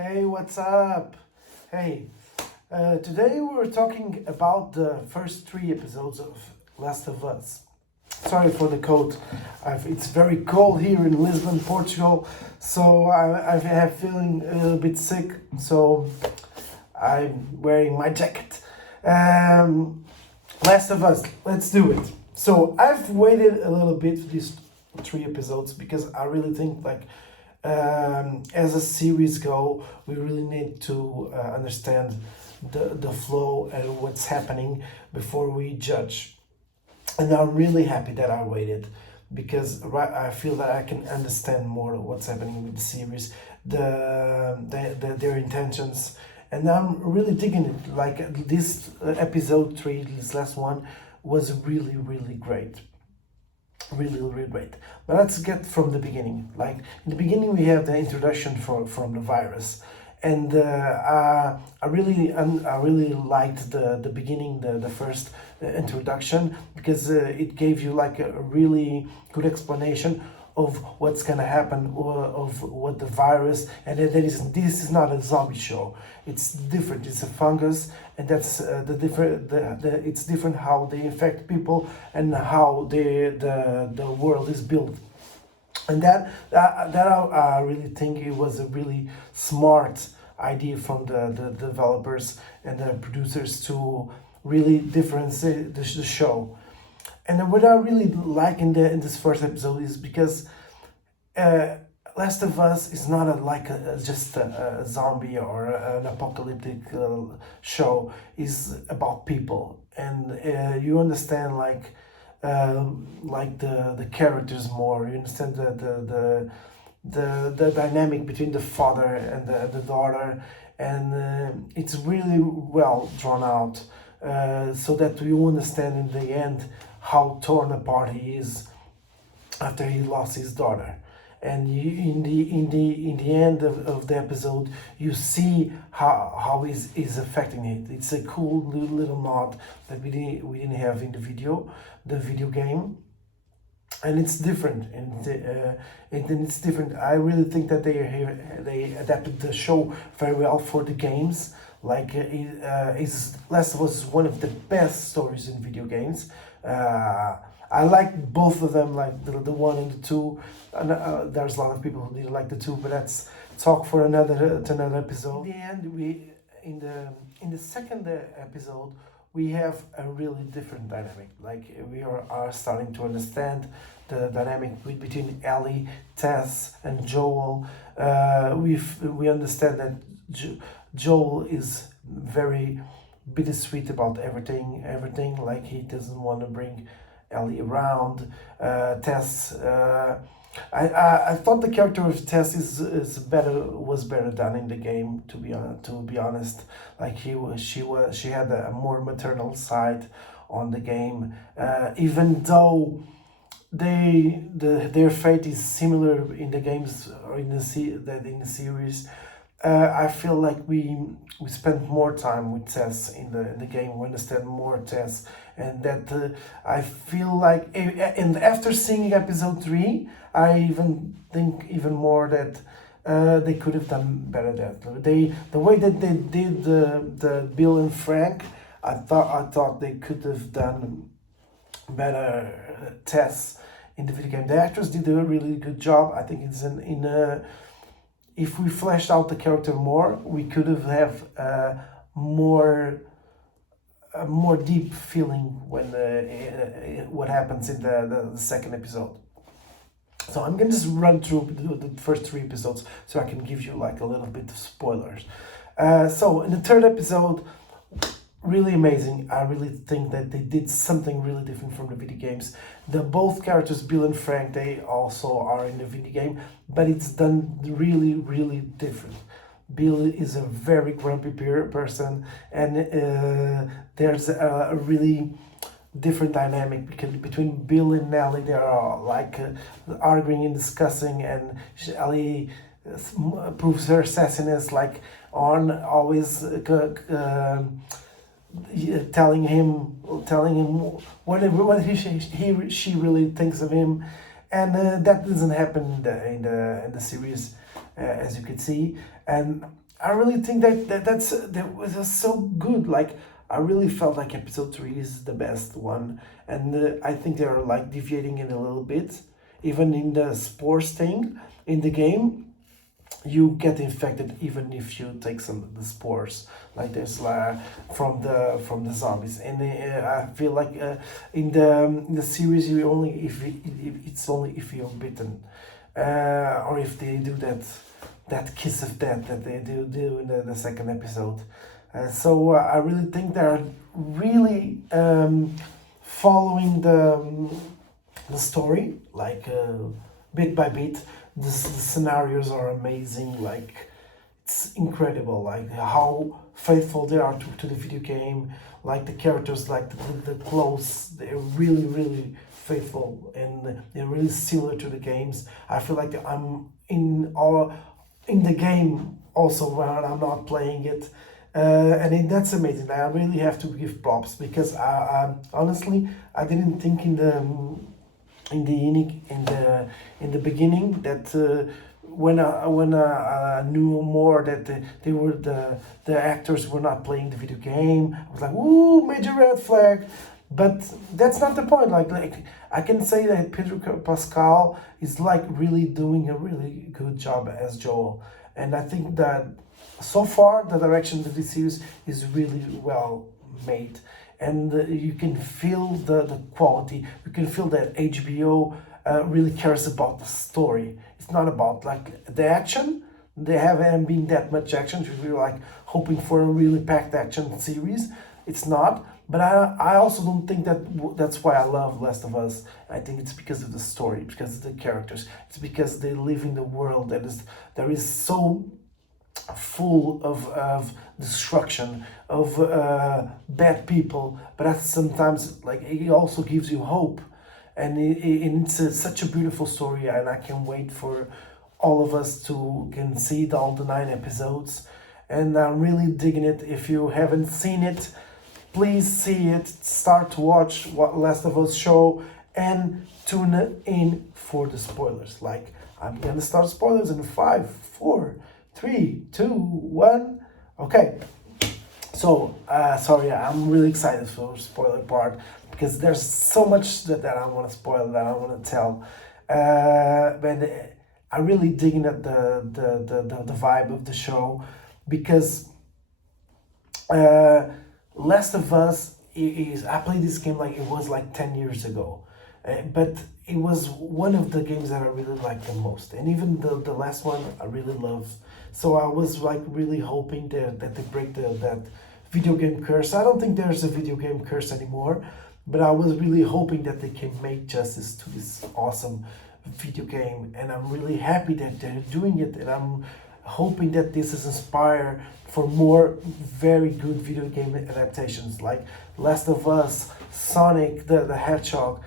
Hey, what's up? Hey, today we're talking about the first 3 episodes of Last of Us. Sorry for the cold. It's very cold here in Lisbon, Portugal, so I have feeling a little bit sick, so I'm wearing my jacket. Last of Us, let's do it. So I've waited a little bit for these 3 episodes because I really think as a series go, we really need to understand the flow and what's happening before we judge. And I'm really happy that I waited because I feel that I can understand more what's happening with the series, their intentions, and I'm really digging it. Like this episode 3, this last one, was really great, really great. But let's get from the beginning. Like in the beginning, we have the introduction from the virus, and I really liked the beginning, the first introduction, because it gave you like a really good explanation of what's gonna happen, or of what the virus, and this is not a zombie show. It's different. It's a fungus, and that's the different. It's different how they infect people and how the world is built. And I really think it was a really smart idea from the developers and the producers to really differentiate the show. And then what I really like in this first episode is because Last of Us is not just a zombie or an apocalyptic show. It's about people, and you understand the characters more. You understand the dynamic between the father and the daughter, and it's really well drawn out, so that you understand in the end how torn apart he is after he lost his daughter. And in the end of the episode, you see how is affecting it. It's a cool little nod that we didn't have in the video game, and it's different, and it's different. I really think that they adapted the show very well for the games. Like Last of Us is one of the best stories in video games. I like both of them, like the one and the two. And, there's a lot of people who didn't like the two, but that's talk for another episode. In the end, in the second episode, we have a really different dynamic. Like we are starting to understand the dynamic between Ellie, Tess, and Joel. We understand that Joel is very bittersweet about everything. Like he doesn't want to bring Ellie around. Tess. I thought the character of Tess was better done in the game. To be honest, like she had a more maternal side on the game, even though their fate is similar in the games or in the series. I feel like we spent more time with Tess in the game. We understand more Tess, and that I feel like, and after seeing episode 3, I even think even more that they could have done better. The way that they did the Bill and Frank, I thought they could have done better Tess in the video game. The actors did a really good job. I think it's if we fleshed out the character more, we could have more deep feeling when what happens in the second episode. So I'm gonna just run through the first 3 episodes so I can give you like a little bit of spoilers. So in the third episode, really amazing. I really think that they did something really different from the video games. Both characters, Bill and Frank, they also are in the video game, but it's done really different. Bill is a very grumpy person, and there's a really different dynamic between Bill and Ellie. They are arguing and discussing, and Ellie proves her sassiness like on always telling him what she really thinks of him, and that doesn't happen in the series, as you can see. And I really think that was just so good. Like I really felt like episode 3 is the best one, and I think they are like deviating it a little bit, even in the sports thing in the game. You get infected even if you take some of the spores, like there's from the zombies, and I feel like in the series you only if it's only if you're bitten, or if they do that kiss of death that they do in the second episode. So I really think they're really following the story, like bit by bit. The scenarios are amazing. Like it's incredible. Like how faithful they are to the video game. Like the characters, like the clothes, they're really faithful and they're really similar to the games. I feel like I'm in the game also when I'm not playing it. That's amazing. I really have to give props because I honestly I didn't think in the beginning that when I knew more that they were the actors were not playing the video game, I was like, ooh, major red flag. But that's not the point. Like I can say that Pedro Pascal is like really doing a really good job as Joel, and I think that so far the direction of this series is really well made, and you can feel the quality. You can feel that HBO really cares about the story. It's not about like the action. They haven't been that much action. We were like hoping for a really packed action series. It's not. But I also don't think that's why I love Last of Us. I think it's because of the story, because of the characters. It's because they live in the world that is so full of destruction, of bad people, but sometimes like it also gives you hope, and it's such a beautiful story, and I can wait for all of us to can see all the 9 episodes, and I'm really digging it. If you haven't seen it, please see it. Start to watch what Last of Us show and tune in for the spoilers. Like I'm gonna start spoilers in 5, 4, 3, 2, 1. Okay. So sorry, I'm really excited for the spoiler part because there's so much that I want to spoil, that I want to tell. But I really digging at the vibe of the show because Last of Us is I played this game like it was like 10 years ago, but it was one of the games that I really liked the most, and even the last one I really loved. So I was like really hoping that they break that video game curse. I don't think there's a video game curse anymore, but I was really hoping that they can make justice to this awesome video game, and I'm really happy that they're doing it, and I'm hoping that this is inspired for more very good video game adaptations like Last of Us, Sonic the Hedgehog,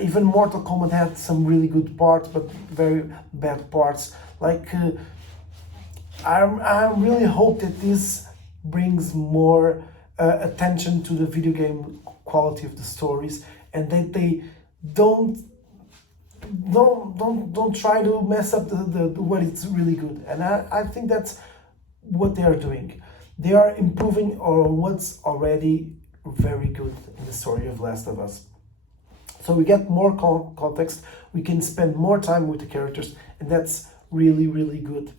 even Mortal Kombat had some really good parts but very bad parts. Like I really hope that this brings more attention to the video game quality of the stories, and that they don't try to mess up the what it's really good. And I think that's what they are doing. They are improving on what's already very good in the story of Last of Us. So we get more context, we can spend more time with the characters, and that's really good.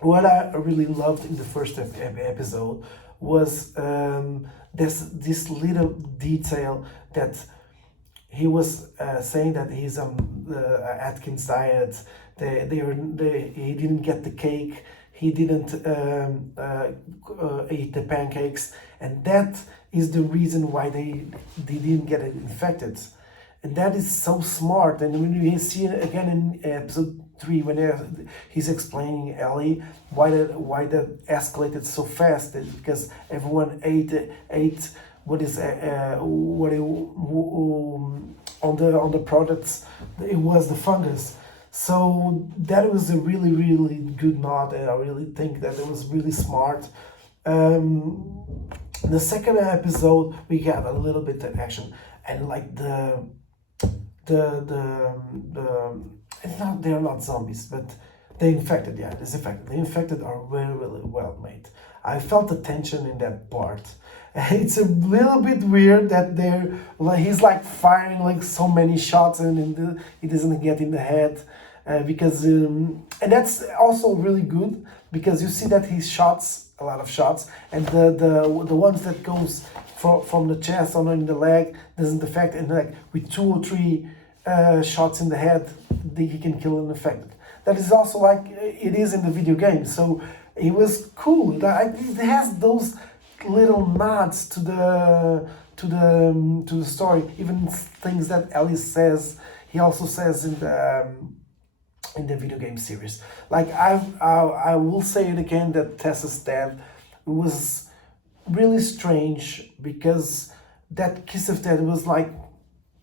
What I really loved in the first episode was this little detail that he was saying that he's on the Atkins diet. He didn't get the cake. He didn't eat the pancakes, and that is the reason why they didn't get infected. And that is so smart. And when you see it again in episode 3, when he's explaining Ellie why that escalated so fast, is because everyone ate what is on the products. It was the fungus. So that was a really good nod, and I really think that it was really smart. The second episode we got a little bit of action, and like the it's not, they're not zombies, but The Infected, yeah, Disinfected. The Infected are really, really well made. I felt the tension in that part. It's a little bit weird that they're like he's like firing like so many shots and he doesn't get in the head, because and that's also really good because you see that he shots a lot of shots and the ones that goes from the chest or in the leg doesn't affect, and like with two or three shots in the head he can kill an infected. That is also like it is in the video game. So it was cool. It has those little nods to the story. Even things that Ellie says, he also says in the video game series. Like I will say it again that Tessa's death was really strange because that kiss of death was like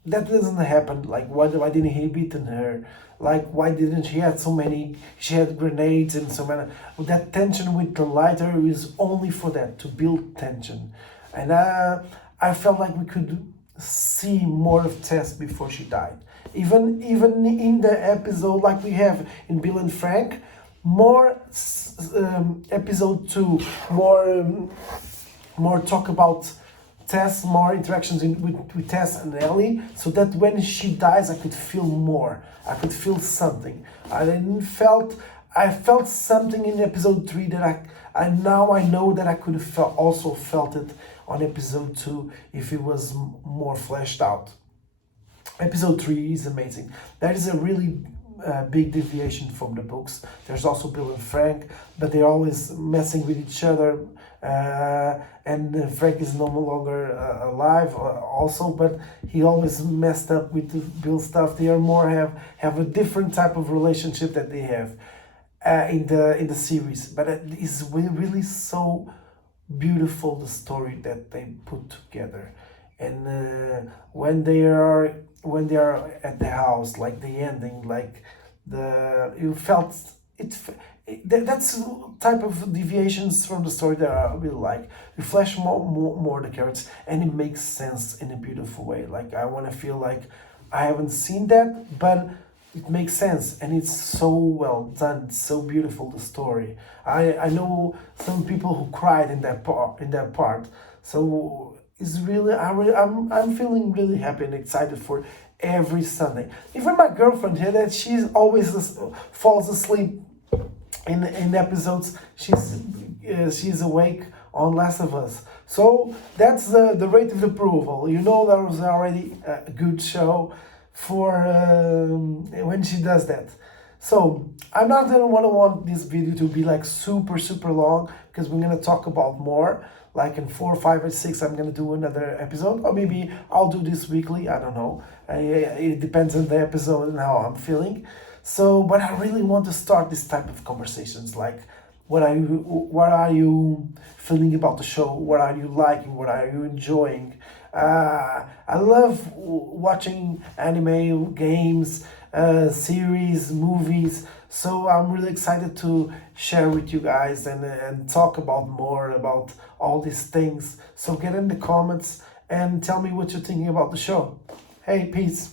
that doesn't happen. Like why didn't he beaten her? Like why didn't she had so many? She had grenades and so many. That tension with the lighter is only for that to build tension, and I felt like we could see more of Tess before she died. Even in the episode like we have in Bill and Frank, more episode 2, more talk about Tess, more interactions with Tess and Ellie, so that when she dies, I could feel more. I could feel something. I felt something in episode 3 that I now I know that I could have also felt it on episode 2 if it was more fleshed out. Episode 3 is amazing. That is a really big deviation from the books. There's also Bill and Frank, but they're always messing with each other. And Frank is no longer alive also, but he always messed up with the Bill stuff. They are more have a different type of relationship that they have in the series. But it is really so beautiful, the story that they put together. And when they are at the house, like the ending, like you felt it. That's type of deviations from the story that I really like. You flesh more the characters, and it makes sense in a beautiful way. Like I want to feel like I haven't seen that, but it makes sense, and it's so well done. It's so beautiful, the story. I know some people who cried in that part. So it's really I'm feeling really happy and excited for every Sunday. Even my girlfriend here, that she's always falls asleep in episodes. She's awake on Last of Us. So that's the rate of approval. You know that was already a good show for when she does that. So I'm not gonna want this video to be like super long, because we're gonna talk about more. Like in 4, 5, or 6, I'm gonna do another episode, or maybe I'll do this weekly. I don't know. It depends on the episode and how I'm feeling. So, but I really want to start this type of conversations. Like, what are you feeling about the show? What are you liking? What are you enjoying? I love watching anime, games, series, movies. So I'm really excited to share with you guys and talk about more about all these things. So get in the comments and tell me what you're thinking about the show. Hey, peace.